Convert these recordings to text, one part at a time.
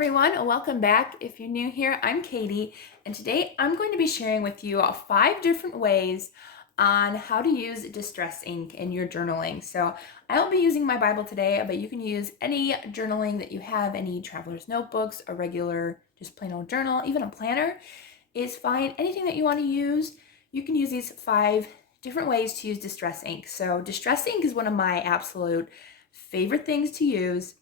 everyone, welcome back. If you're new here, I'm Katie, and today I'm going to be sharing with you 5 different ways on how to use distress ink in your journaling. So I'll be using my Bible today, but you can use any journaling that you have, any traveler's notebooks, a regular, just plain old journal, even a planner is fine. Anything that you want to use, you can use these 5 different ways to use distress ink. So distress ink is one of my absolute favorite things to use.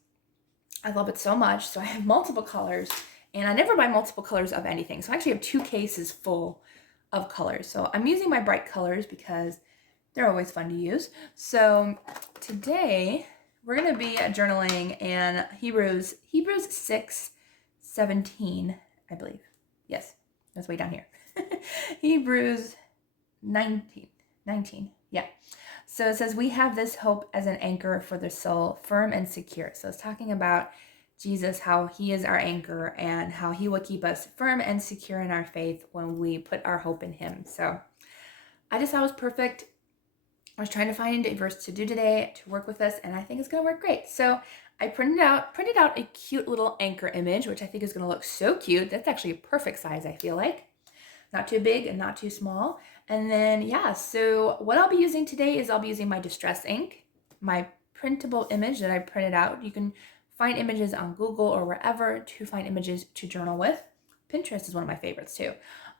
I love it so much. So I have multiple colors, and I never buy multiple colors of anything. So I actually have 2 cases full of colors. So I'm using my bright colors because they're always fun to use. So today we're going to be journaling in Hebrews 6:17, I believe. Yes, that's way down here. Hebrews 19. Yeah. So it says, we have this hope as an anchor for the soul, firm and secure. So it's talking about Jesus, how he is our anchor and how he will keep us firm and secure in our faith when we put our hope in him. So I just thought it was perfect. I was trying to find a verse to do today to work with us, and I think it's going to work great. So I printed out a cute little anchor image, which I think is going to look so cute. That's actually a perfect size, I feel like. Not too big and not too small. And then, yeah, so what I'll be using today is I'll be using my distress ink, my printable image that I printed out. You can find images on Google or wherever to find images to journal with. Pinterest is one of my favorites too.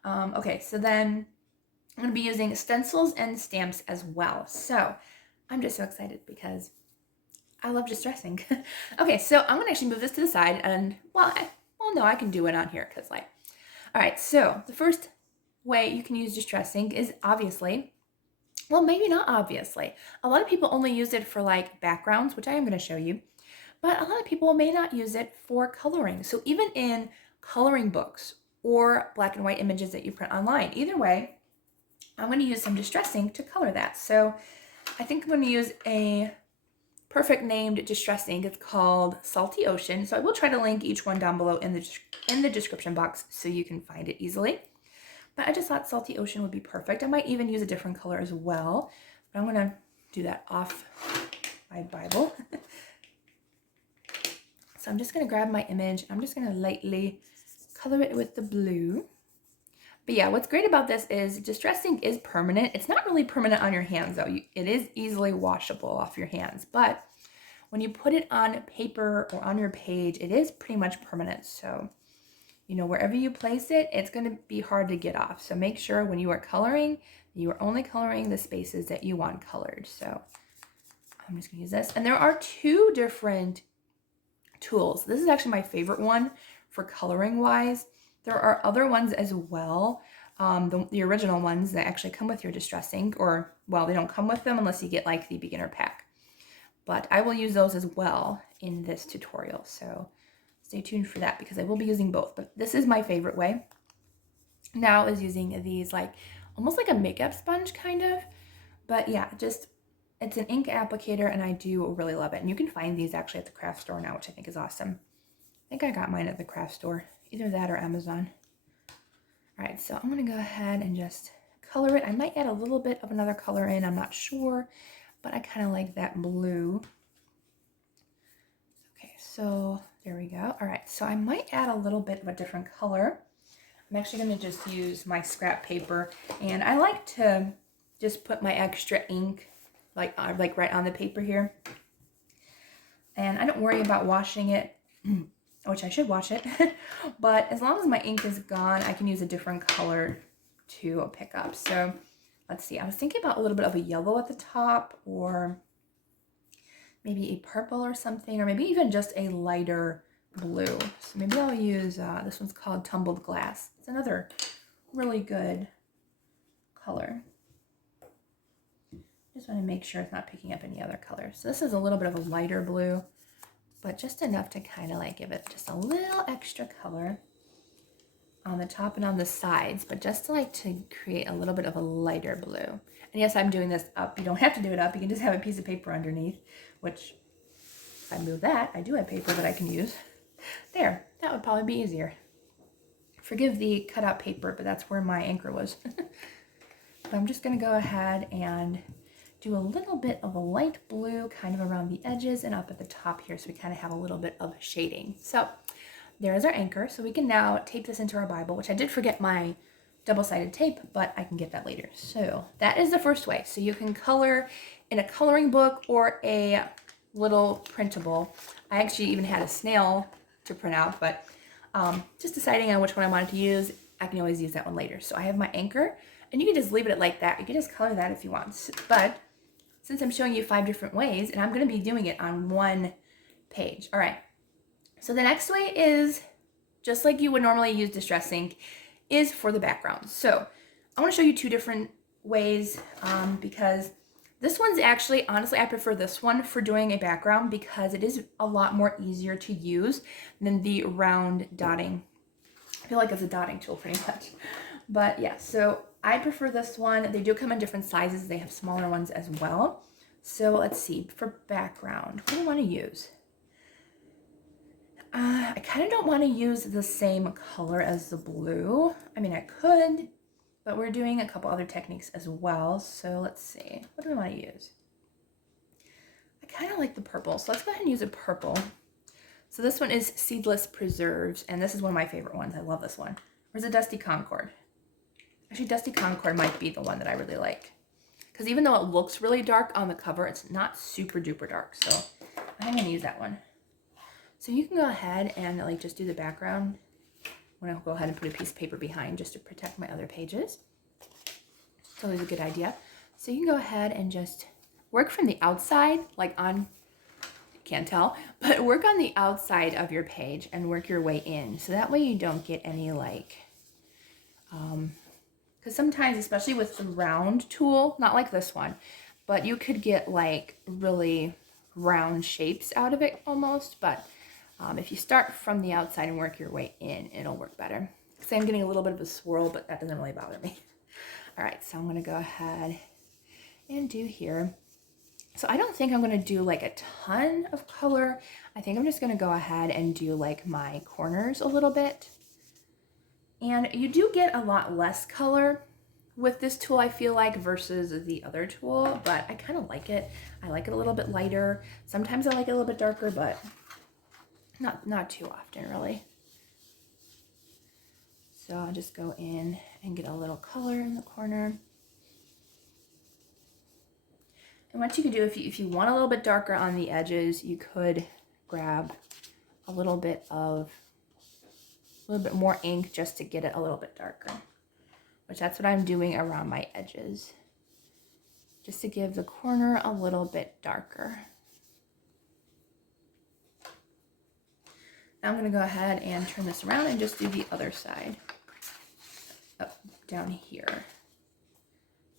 Okay, so then I'm going to be using stencils and stamps as well. So I'm just so excited because I love distress ink. Okay, so I'm going to actually move this to the side, and no, I can do it on here because all right, so the first way you can use distress ink is obviously, well, maybe not obviously. A lot of people only use it for like backgrounds, which I am going to show you, but a lot of people may not use it for coloring. So even in coloring books or black and white images that you print online, either way, I'm going to use some distress ink to color that. So I think I'm going to use a perfect named distress ink. It's called Salty Ocean. So I will try to link each one down below in the description box so you can find it easily. But I just thought Salty Ocean would be perfect. I might even use a different color as well, but I'm going to do that off my Bible. So I'm just going to grab my image. I'm just going to lightly color it with the blue. But yeah, what's great about this is distress ink is permanent. It's not really permanent on your hands though. It is easily washable off your hands, but when you put it on paper or on your page, it is pretty much permanent. So wherever you place it, it's going to be hard to get off. So make sure when you are coloring, you are only coloring the spaces that you want colored. So I'm just going to use this. And there are 2 different tools. This is actually my favorite one for coloring wise. There are other ones as well. The original ones that actually come with your distress ink, or, well, they don't come with them unless you get like the beginner pack. But I will use those as well in this tutorial. So stay tuned for that because I will be using both, but this is my favorite way. Now is using these like almost like a makeup sponge kind of, but yeah, just it's an ink applicator and I do really love it. And you can find these actually at the craft store now, which I think is awesome. I think I got mine at the craft store, either that or Amazon. All right, so I'm going to go ahead and just color it. I might add a little bit of another color in, I'm not sure, but I kind of like that blue. Okay, so there we go. All right, so I might add a little bit of a different color. I'm actually going to just use my scrap paper, and I like to just put my extra ink like right on the paper here. And I don't worry about washing it, which I should wash it, but as long as my ink is gone, I can use a different color to pick up. So let's see, I was thinking about a little bit of a yellow at the top, or maybe a purple or something, or maybe even just a lighter blue. So maybe I'll use, this one's called Tumbled Glass. It's another really good color. Just want to make sure it's not picking up any other color. So this is a little bit of a lighter blue, but just enough to kind of like give it just a little extra color on the top and on the sides, but just to create a little bit of a lighter blue. And yes, I'm doing this up. You don't have to do it up. You can just have a piece of paper underneath, which if I move that, I do have paper that I can use. There, that would probably be easier. Forgive the cutout paper, but that's where my anchor was. But I'm just going to go ahead and do a little bit of a light blue kind of around the edges and up at the top here, so we kind of have a little bit of shading. So there is our anchor. So we can now tape this into our Bible, which I did forget my double-sided tape, but I can get that later. So that is the first way. So you can color in a coloring book or a little printable. I actually even had a snail to print out, but just deciding on which one I wanted to use, I can always use that one later. So I have my anchor, and you can just leave it like that. You can just color that if you want. But since I'm showing you 5 different ways, and I'm going to be doing it on one page. All right. So the next way is, just like you would normally use Distress ink, is for the background. So I want to show you 2 different ways because this one's actually, honestly, I prefer this one for doing a background because it is a lot more easier to use than the round dotting. I feel like it's a dotting tool pretty much. But yeah, so I prefer this one. They do come in different sizes. They have smaller ones as well. So let's see, for background, what do I want to use? I kind of don't want to use the same color as the blue. I mean, I could, but we're doing a couple other techniques as well. So let's see, what do we want to use? I kind of like the purple, so let's go ahead and use a purple. So this one is Seedless Preserves, and this is one of my favorite ones. I love this one. Where's a Dusty Concord? Actually, Dusty Concord might be the one that I really like. Because even though it looks really dark on the cover, it's not super duper dark. So I'm going to use that one. So you can go ahead and like just do the background. I'm going to go ahead and put a piece of paper behind just to protect my other pages. It's always a good idea. So you can go ahead and just work from the outside, like on, can't tell, but work on the outside of your page and work your way in. So that way you don't get any like, because sometimes, especially with the round tool, not like this one, but you could get like really round shapes out of it almost. But if you start from the outside and work your way in, it'll work better. So I'm getting a little bit of a swirl, but that doesn't really bother me. All right, so I'm going to go ahead and do here. So I don't think I'm going to do like a ton of color. I think I'm just going to go ahead and do like my corners a little bit. And you do get a lot less color with this tool, I feel like, versus the other tool, but I kind of like it. I like it a little bit lighter. Sometimes I like it a little bit darker, but not too often really. So I'll just go in and get a little color in the corner. And what you could do, if you want a little bit darker on the edges, you could grab a little bit more ink just to get it a little bit darker, which that's what I'm doing around my edges, just to give the corner a little bit darker. Now I'm going to go ahead and turn this around and just do the other side, up down here,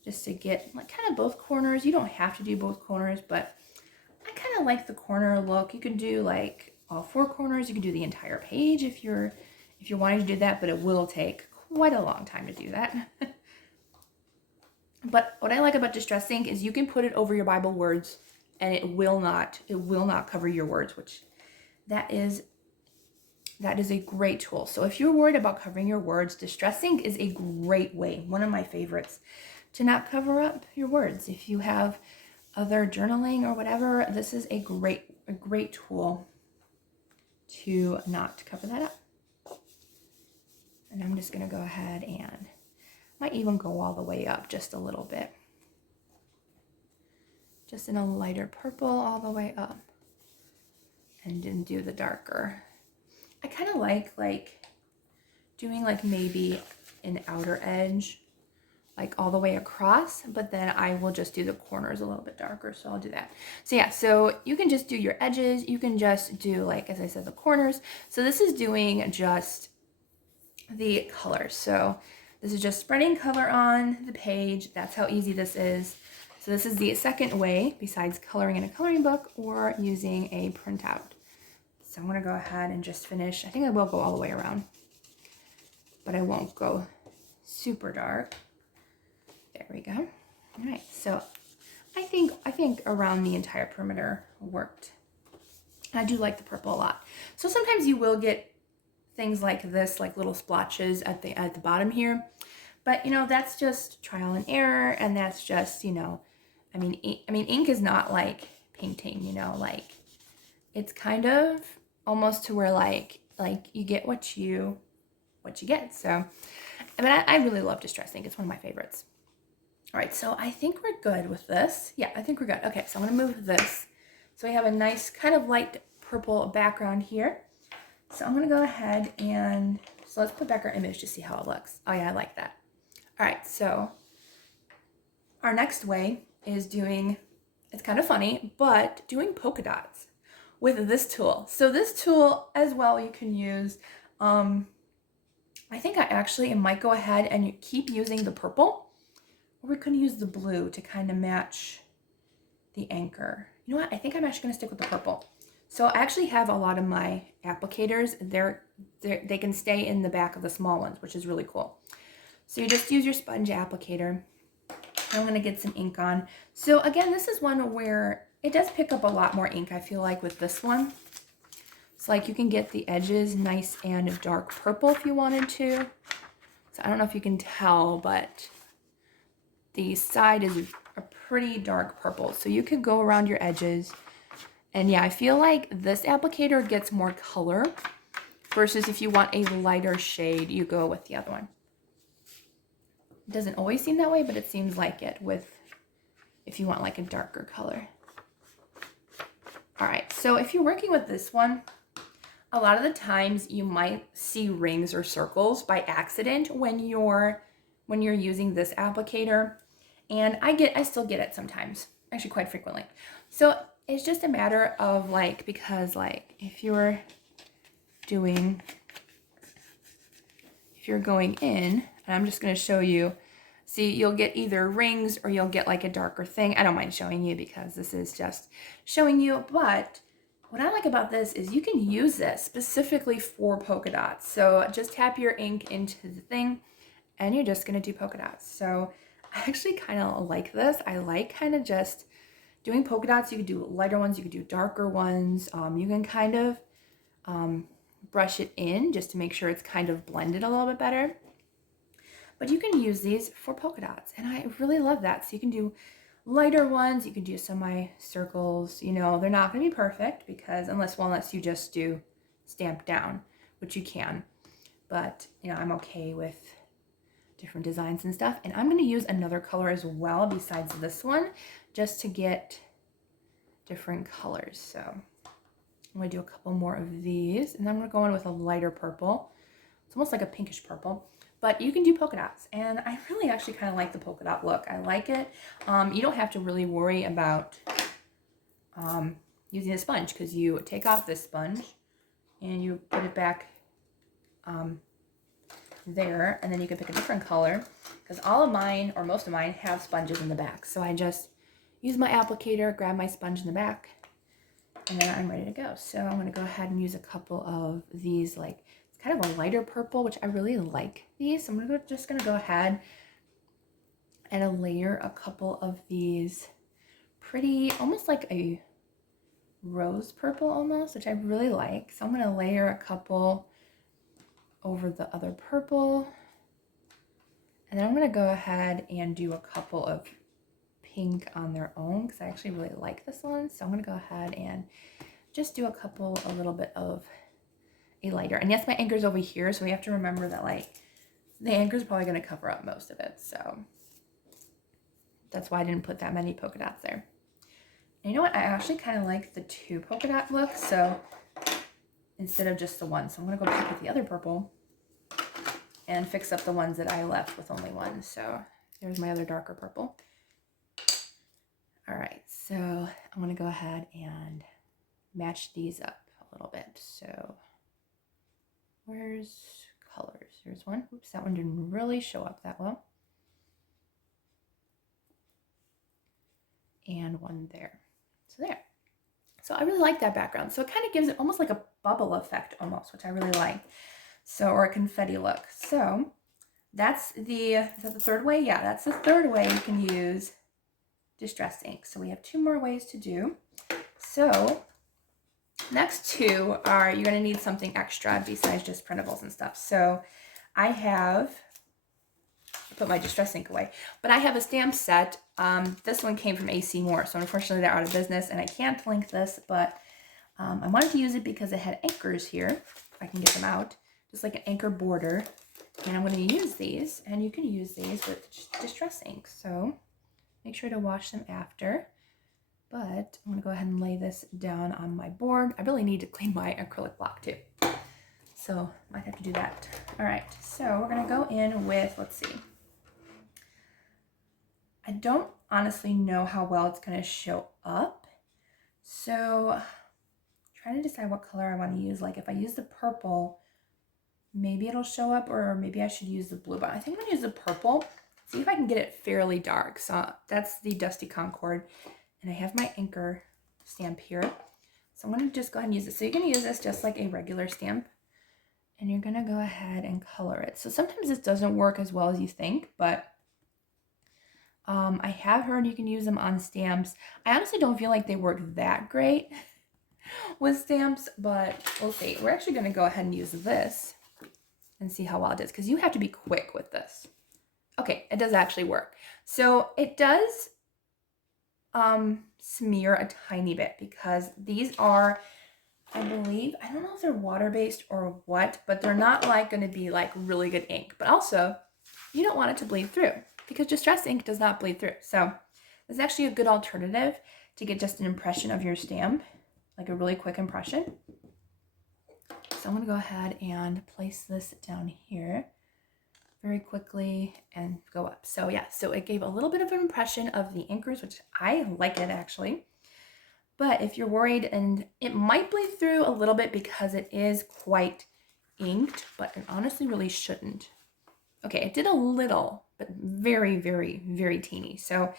just to get like kind of both corners. You don't have to do both corners, but I kind of like the corner look. You can do like all 4 corners. You can do the entire page if you're wanting to do that, but it will take quite a long time to do that. But what I like about Distress ink is you can put it over your Bible words and it will not cover your words, which that is a great tool. So if you're worried about covering your words, Distress ink is a great way, one of my favorites, to not cover up your words. If you have other journaling or whatever, this is a great tool to not cover that up. And I'm just going to go ahead and might even go all the way up just a little bit. Just in a lighter purple all the way up. And then do the darker. I kind of like doing like maybe an outer edge like all the way across, but then I will just do the corners a little bit darker, so I'll do that. So yeah, so you can just do your edges, you can just do, like, as I said, the corners. So this is doing just the colors. So this is just spreading color on the page. That's how easy this is. So this is the second way, besides coloring in a coloring book or using a printout. So I'm gonna go ahead and just finish. I think I will go all the way around, but I won't go super dark. There we go. All right, so I think around the entire perimeter worked. And I do like the purple a lot. So sometimes you will get things like this, like little splotches at the bottom here, but you know, that's just trial and error, and that's just, you know, I mean ink is not like painting, you know, like it's kind of almost to where like like you get what you get. So, but I really love Distress ink. It's one of my favorites. All right, so I think we're good with this. Yeah, I think we're good. Okay, so I'm gonna move this. So we have a nice kind of light purple background here. So I'm gonna go ahead and, so let's put back our image to see how it looks. Oh yeah, I like that. All right, so our next way is doing, it's kind of funny, but doing polka dots with this tool. So this tool as well you can use, I think I actually might go ahead and keep using the purple, or we could use the blue to kind of match the anchor. You know what? I think I'm actually going to stick with the purple. So I actually have a lot of my applicators. They can stay in the back of the small ones, which is really cool. So you just use your sponge applicator. I'm going to get some ink on. So again, this is one where it does pick up a lot more ink, I feel like, with this one. It's like you can get the edges nice and dark purple if you wanted to. So I don't know if you can tell, but the side is a pretty dark purple. So you could go around your edges. And yeah, I feel like this applicator gets more color versus if you want a lighter shade, you go with the other one. It doesn't always seem that way, but it seems like it with if you want like a darker color. All right, so if you're working with this one, a lot of the times you might see rings or circles by accident when you're using this applicator. And I still get it sometimes, actually quite frequently. So it's just a matter of like, because like if you're going in, and I'm just going to show you, see, you'll get either rings or you'll get like a darker thing. I don't mind showing you because this is just showing you, but what I like about this is you can use this specifically for polka dots. So just tap your ink into the thing and you're just going to do polka dots. So I actually kind of like this. I like kind of just doing polka dots. You could do lighter ones, you could do darker ones. You can kind of brush it in just to make sure it's kind of blended a little bit better. But you can use these for polka dots, and I really love that. So you can do lighter ones, you can do semicircles. You know, they're not going to be perfect because unless you just do stamp down, which you can. But, you know, I'm okay with different designs and stuff. And I'm going to use another color as well besides this one just to get different colors. So I'm going to do a couple more of these, and then I'm going to go in with a lighter purple. It's almost like a pinkish purple. But you can do polka dots, and I really actually kind of like the polka dot look. I like it. You don't have to really worry about using a sponge because you take off this sponge and you put it back there, and then you can pick a different color because all of mine, or most of mine, have sponges in the back. So I just use my applicator, grab my sponge in the back, and then I'm ready to go. So I'm going to go ahead and use a couple of these, like, kind of a lighter purple, which I really like these. So I'm just gonna go ahead and layer a couple of these pretty, almost like a rose purple almost, which I really like. So I'm gonna layer a couple over the other purple, and then I'm gonna go ahead and do a couple of pink on their own because I actually really like this one. So I'm gonna go ahead and just do a little bit of a lighter. And yes, my anchor's over here, so we have to remember that like the anchor's probably going to cover up most of it. So that's why I didn't put that many polka dots there. And you know what? I actually kind of like the 2 polka dot look, so instead of just the one. So I'm going to go back with the other purple and fix up the ones that I left with only one. So there's my other darker purple. All right, so I'm going to go ahead and match these up a little bit. So where's colors? Here's one. Oops, that one didn't really show up that well. And one there. So there. So I really like that background. So it kind of gives it almost like a bubble effect almost, which I really like. So, or a confetti look. So that's the third way. Yeah, that's the third way you can use Distress ink. So we have 2 more ways to do. So next 2 are, you're going to need something extra besides just printables and stuff. So I put my Distress ink away, but I have a stamp set. This one came from AC Moore, so unfortunately they're out of business and I can't link this, but I wanted to use it because it had anchors here. if I can get them out, just like an anchor border. And I'm going to use these, and you can use these with distress ink. So make sure to wash them after. But I'm going to go ahead and lay this down on my board. I really need to clean my acrylic block too. So might have to do that. All right, so we're going to go in with, let's see. I don't honestly know how well it's going to show up. So I'm trying to decide what color I want to use. Like if I use the purple, maybe it'll show up, or maybe I should use the blue. But I think I'm going to use the purple. See if I can get it fairly dark. So that's the Dusty Concord. And I have my anchor stamp here. So I'm going to just go ahead and use it. So you're going to use this just like a regular stamp. And you're going to go ahead and color it. So sometimes this doesn't work as well as you think, but I have heard you can use them on stamps. I honestly don't feel like they work that great with stamps, but we'll see. We're actually going to go ahead and use this and see how well it does, because you have to be quick with this. Okay, it does actually work. So it does smear a tiny bit, because these are, I believe, I don't know if they're water-based or what, but they're not like going to be like really good ink. But also, you don't want it to bleed through, because distress ink does not bleed through. So this is actually a good alternative to get just an impression of your stamp, like a really quick impression. So I'm going to go ahead and place this down here very quickly and go up. So yeah, so it gave a little bit of an impression of the anchors, which I like it actually. But if you're worried, and it might bleed through a little bit because it is quite inked, but it honestly really shouldn't. Okay, it did a little, but very, very, very teeny. So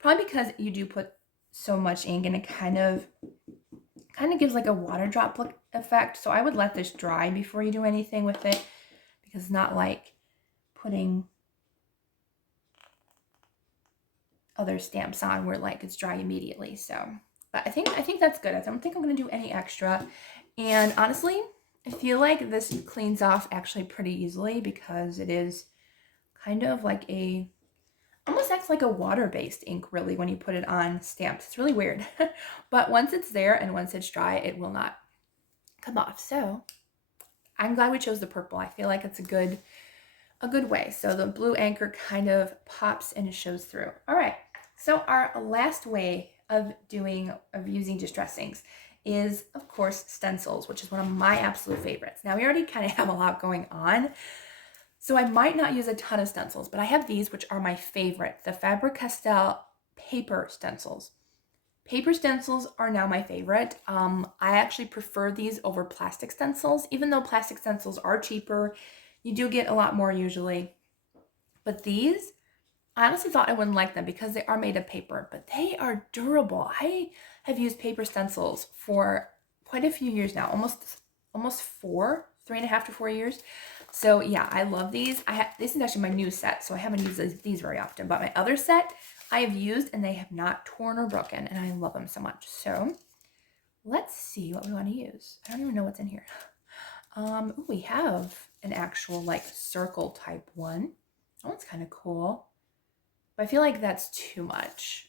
probably because you do put so much ink, and it kind of gives like a water drop look effect. So I would let this dry before you do anything with it, because it's not like putting other stamps on where like it's dry immediately. So, but I think that's good. I don't think I'm going to do any extra. And honestly, I feel like this cleans off actually pretty easily, because it is kind of like almost acts like a water-based ink really when you put it on stamps. It's really weird. But once it's there and once it's dry, it will not come off. So I'm glad we chose the purple. I feel like it's a good way. So the blue anchor kind of pops and shows through. All right. So our last way of using distress inks is, of course, stencils, which is one of my absolute favorites. Now, we already kind of have a lot going on, so I might not use a ton of stencils, but I have these, which are my favorite, the Faber-Castell paper stencils. Paper stencils are now my favorite. I actually prefer these over plastic stencils, even though plastic stencils are cheaper. You do get a lot more usually. But these, I honestly thought I wouldn't like them because they are made of paper, but they are durable. I have used paper stencils for quite a few years now, almost 3.5 to 4 years. So yeah, I love these. This is actually my new set, so I haven't used these very often, but my other set I have used and they have not torn or broken, and I love them so much. So let's see what we want to use. I don't even know what's in here. Ooh, we have an actual like circle type one. That one's kind of cool, but I feel like that's too much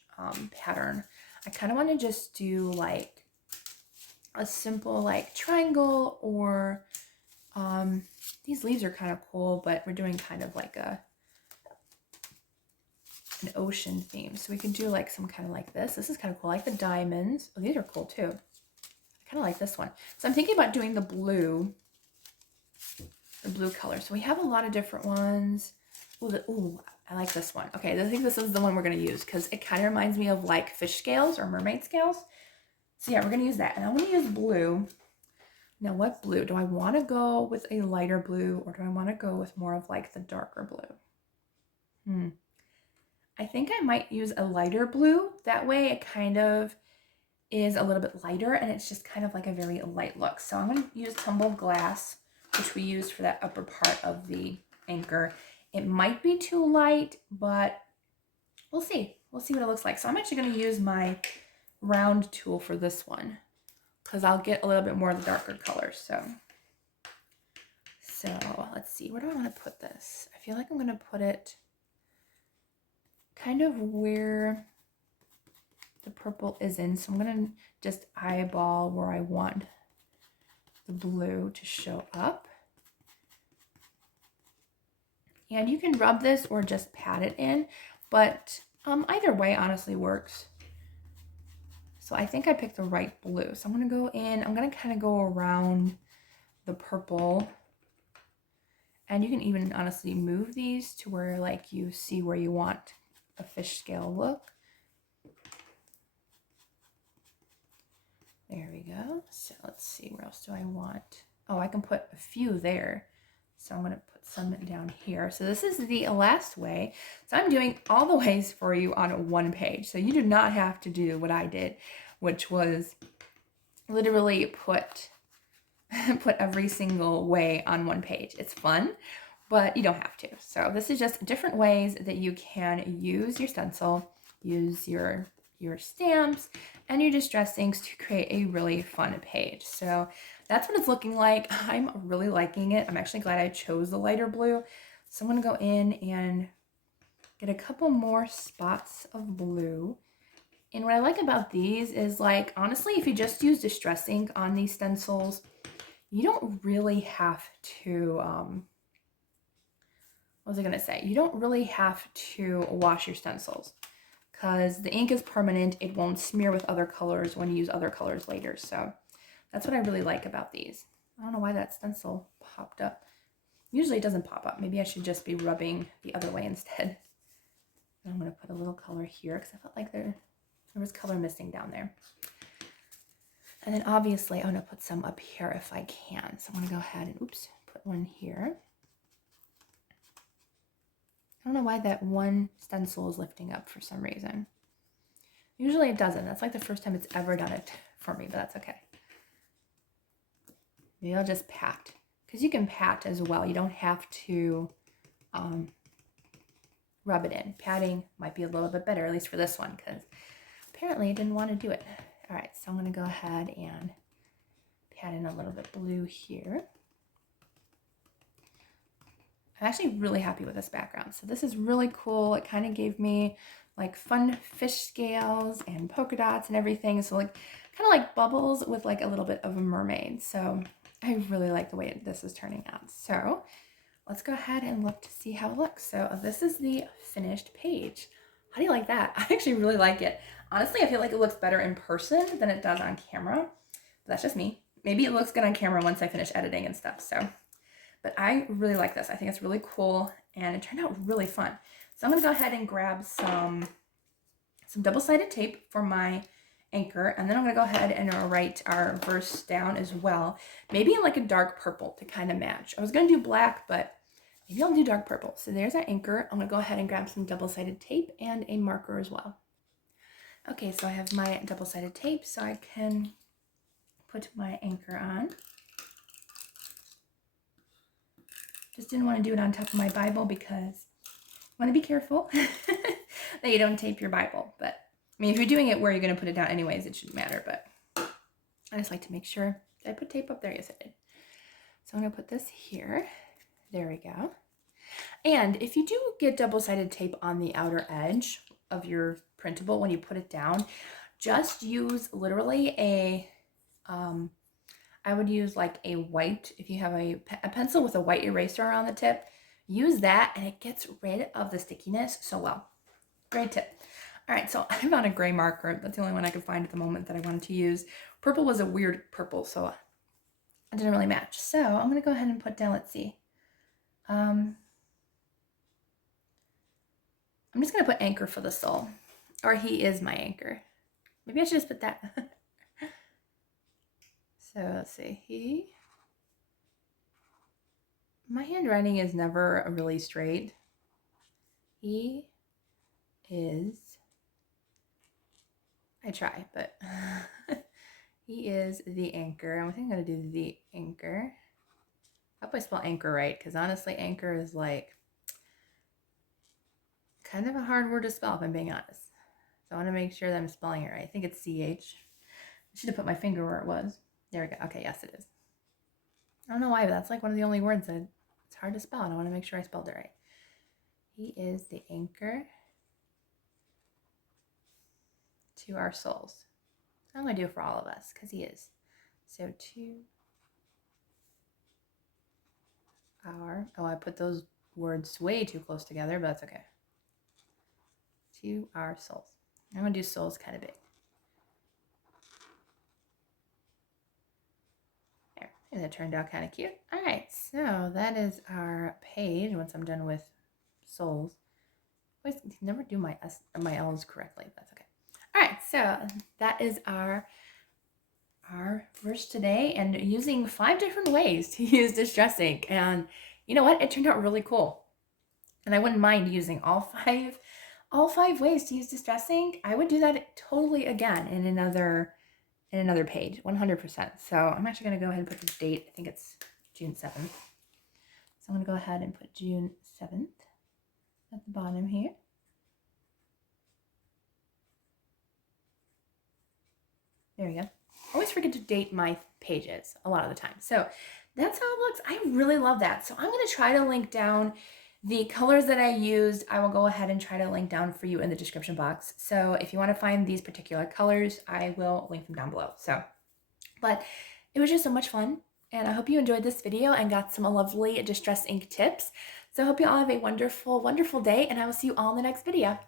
pattern. I kind of want to just do like a simple like triangle, or these leaves are kind of cool, but we're doing kind of like an ocean theme. So we can do like some kind of like this. This is kind of cool. I like the diamonds. Oh, these are cool too. I kind of like this one. So I'm thinking about doing the blue color. So we have a lot of different ones. Ooh, I like this one. Okay, I think this is the one we're going to use because it kind of reminds me of like fish scales or mermaid scales. So yeah, we're going to use that. And I want to use blue. Now, what blue? Do I want to go with a lighter blue, or do I want to go with more of like the darker blue? I think I might use a lighter blue. That way it kind of is a little bit lighter, and it's just kind of like a very light look. So I'm going to use Tumbled glass, which we used for that upper part of the anchor. It might be too light, but we'll see. We'll see what it looks like. So I'm actually going to use my round tool for this one, because I'll get a little bit more of the darker colors. So let's see. Where do I want to put this? I feel like I'm going to put it kind of where the purple is in. So I'm going to just eyeball where I want the blue to show up. And you can rub this or just pat it in, but either way honestly works. So I think I picked the right blue. So I'm gonna go in, I'm gonna kind of go around the purple. And you can even honestly move these to where like you see where you want a fish scale look. There we go. So let's see, where else do I want? Oh, I can put a few there. So I'm gonna put some down here. So this is the last way. So I'm doing all the ways for you on one page. So you do not have to do what I did, which was literally put every single way on one page. It's fun, but you don't have to. So this is just different ways that you can use your stencil, use your stamps and your distress inks to create a really fun page. So that's what it's looking like. I'm really liking it. I'm actually glad I chose the lighter blue. So I'm gonna go in and get a couple more spots of blue. And what I like about these is, like, honestly, if you just use distress ink on these stencils, you don't really have to, what was I gonna say? You don't really have to wash your stencils because the ink is permanent. It won't smear with other colors when you use other colors later. So that's what I really like about these. I don't know why that stencil popped up. Usually it doesn't pop up. Maybe I should just be rubbing the other way instead. And I'm gonna put a little color here because I felt like there was color missing down there. And then obviously I'm gonna put some up here if I can. So I'm gonna go ahead and, oops, put one here. I don't know why that one stencil is lifting up for some reason. Usually it doesn't. That's like the first time it's ever done it for me, but that's okay. Maybe I'll just pat, because you can pat as well. You don't have to rub it in. Patting might be a little bit better, at least for this one, because apparently I didn't want to do it. All right, so I'm going to go ahead and pat in a little bit blue here. I'm actually really happy with this background. So this is really cool. It kind of gave me like fun fish scales and polka dots and everything. So like kind of like bubbles with like a little bit of a mermaid. So I really like the way this is turning out. So let's go ahead and look to see how it looks. So this is the finished page. How do you like that? I actually really like it. Honestly, I feel like it looks better in person than it does on camera. But that's just me. Maybe it looks good on camera once I finish editing and stuff. So, but I really like this. I think it's really cool and it turned out really fun. So I'm gonna go ahead and grab some double-sided tape for my anchor, and then I'm gonna go ahead and write our verse down as well. Maybe in like a dark purple to kind of match. I was gonna do black, but maybe I'll do dark purple. So there's our anchor. I'm gonna go ahead and grab some double-sided tape and a marker as well. Okay, so I have my double-sided tape so I can put my anchor on. Just didn't want to do it on top of my Bible because I want to be careful that you don't tape your Bible. But I mean, if you're doing it where you're going to put it down anyways, it shouldn't matter. But I just like to make sure. Did I put tape up there? Yes, I did. So I'm going to put this here. There we go. And if you do get double-sided tape on the outer edge of your printable when you put it down, just use literally a, I would use like a white, if you have a pencil with a white eraser on the tip, use that and it gets rid of the stickiness so well. Great tip. All right, so I found a gray marker. That's the only one I could find at the moment that I wanted to use. Purple was a weird purple, so it didn't really match. So I'm gonna go ahead and put down, let's see. I'm just gonna put anchor for the soul, or he is my anchor. Maybe I should just put that. So let's see, my handwriting is never really straight. He is, I try, but he is the anchor. I think I'm gonna do the anchor. I hope I spell anchor right, because honestly, anchor is like kind of a hard word to spell if I'm being honest. So I want to make sure that I'm spelling it right. I think it's CH. I should have put my finger where it was. There we go. Okay, yes it is. I don't know why, but that's like one of the only words that it's hard to spell, and I want to make sure I spelled it right. He is the anchor to our souls. I'm going to do it for all of us, because he is. So 2, our, oh, I put those words way too close together, but that's okay. To our souls. I'm going to do souls kind of big. There, and that turned out kind of cute. All right, so that is our page once I'm done with souls. I always never do my L's correctly. That's okay. All right, so that is our verse today, and using 5 different ways to use distress ink. And you know what? It turned out really cool. And I wouldn't mind using all five ways to use distress ink. I would do that totally again in another page, 100%. So I'm actually going to go ahead and put the date. I think it's June 7th. So I'm going to go ahead and put June 7th at the bottom here. There we go. I always forget to date my pages a lot of the time. So that's how it looks. I really love that. So I'm going to try to link down the colors that I used. I will go ahead and try to link down for you in the description box. So if you want to find these particular colors, I will link them down below. So, but it was just so much fun. And I hope you enjoyed this video and got some lovely distress ink tips. So I hope you all have a wonderful, wonderful day, and I will see you all in the next video.